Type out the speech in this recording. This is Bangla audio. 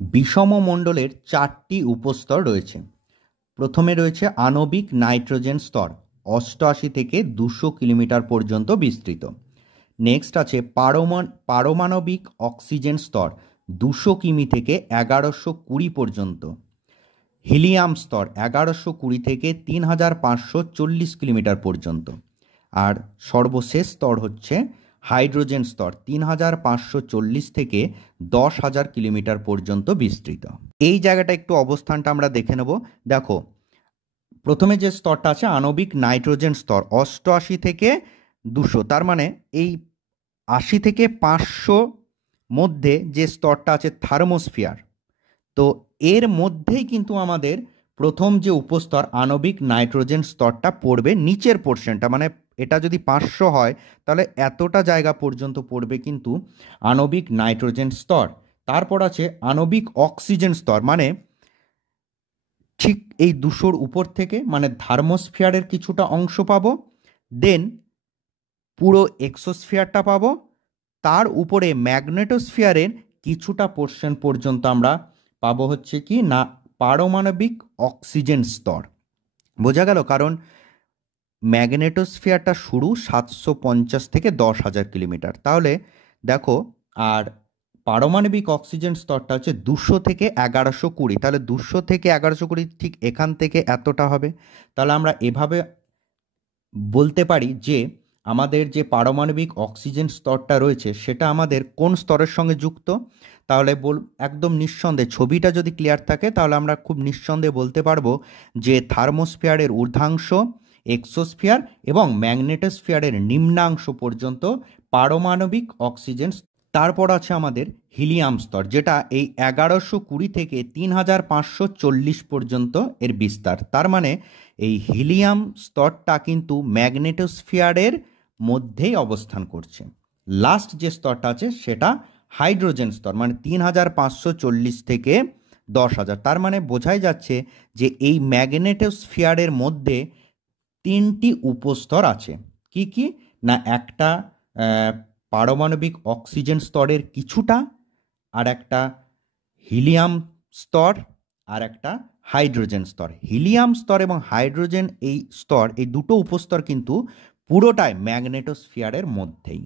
বিষম মণ্ডলের চারটি উপস্তর রয়েছে। প্রথমে রয়েছে আণবিক নাইট্রোজেন স্তর, 88 থেকে 200 কিলোমিটার পর্যন্ত বিস্তৃত। নেক্সট আছে পারমাণবিক অক্সিজেন স্তর, 200 কিমি থেকে 1120 পর্যন্ত। হিলিয়াম স্তর 1120 থেকে 3540 কিলোমিটার পর্যন্ত। আর সর্বশেষ স্তর হচ্ছে হাইড্রোজেন স্তর, 3540 থেকে 10,000 কিলোমিটার পর্যন্ত বিস্তৃত। এই জায়গাটা একটু অবস্থানটা আমরা দেখে নেব। দেখো, প্রথমে যে স্তরটা আছে আণবিক নাইট্রোজেন স্তর 88 থেকে 200, তার মানে এই 80 থেকে 500 মধ্যে যে স্তরটা আছে থার্মোস্ফিয়ার, তো এর মধ্যেই কিন্তু আমাদের প্রথম যে উপস্তর আণবিক নাইট্রোজেন স্তরটা পড়বে, নিচের পোর্শনটা, মানে এটা যদি 500 হয় তাহলে এতটা জায়গা পর্যন্ত পড়বে কিন্তু আণবিক নাইট্রোজেন স্তর। তারপর আছে আণবিক অক্সিজেন স্তর, মানে ঠিক এই 200-র উপর থেকে, মানে থার্মোস্ফিয়ারের কিছুটা অংশ পাবো, দেন পুরো এক্সোস্ফিয়ারটা পাবো, তার উপরে ম্যাগনেটোস্ফিয়ারের কিছুটা পোর্শন পর্যন্ত আমরা পাবো হচ্ছে কি না পারমাণবিক অক্সিজেন স্তর। বোঝা গেল? কারণ ম্যাগনেটোস্ফিয়ারটা শুরু 750 থেকে 10,000 কিলোমিটার, তাহলে দেখো, আর পারমাণবিক অক্সিজেন স্তরটা হচ্ছে 200 থেকে 1120, তাহলে 200 থেকে 1120 ঠিক এখান থেকে এতটা হবে। তাহলে আমরা এভাবে বলতে পারি যে আমাদের যে পারমাণবিক অক্সিজেন স্তরটা রয়েছে সেটা আমাদের কোন স্তরের সঙ্গে যুক্ত। তাহলে একদম নিঃসন্দেহে, ছবিটা যদি ক্লিয়ার থাকে তাহলে আমরা খুব নিঃসন্দেহে বলতে পারবো যে থার্মোস্ফিয়ারের ঊর্ধ্বাংশ, এক্সোস্ফিয়ার এবং ম্যাগনেটোস্ফিয়ারের নিম্নাংশ পর্যন্ত পারমাণবিক অক্সিজেন। তারপর আছে আমাদের হিলিয়াম স্তর, যেটা এই 1120 থেকে 3540 পর্যন্ত এর বিস্তার। তার মানে এই হিলিয়াম স্তরটা কিন্তু ম্যাগনেটোস্ফিয়ারের মধ্যেই অবস্থান করছে। লাস্ট যে স্তরটা আছে সেটা হাইড্রোজেন স্তর, মানে 3540 থেকে 10,000। তার মানে বোঝাই যাচ্ছে যে এই ম্যাগনেটোস্ফিয়ারের মধ্যে তিনটি উপস্তর আছে। কি কি না, একটা পারমাণবিক অক্সিজেন স্তরের কিছুটা, আর একটা হিলিয়াম স্তর, আর একটা হাইড্রোজেন স্তর। হিলিয়াম স্তর এবং হাইড্রোজেন এই স্তর, এই দুটো উপস্তর কিন্তু পুরোটাই ম্যাগনেটোস্ফিয়ারের মধ্যেই।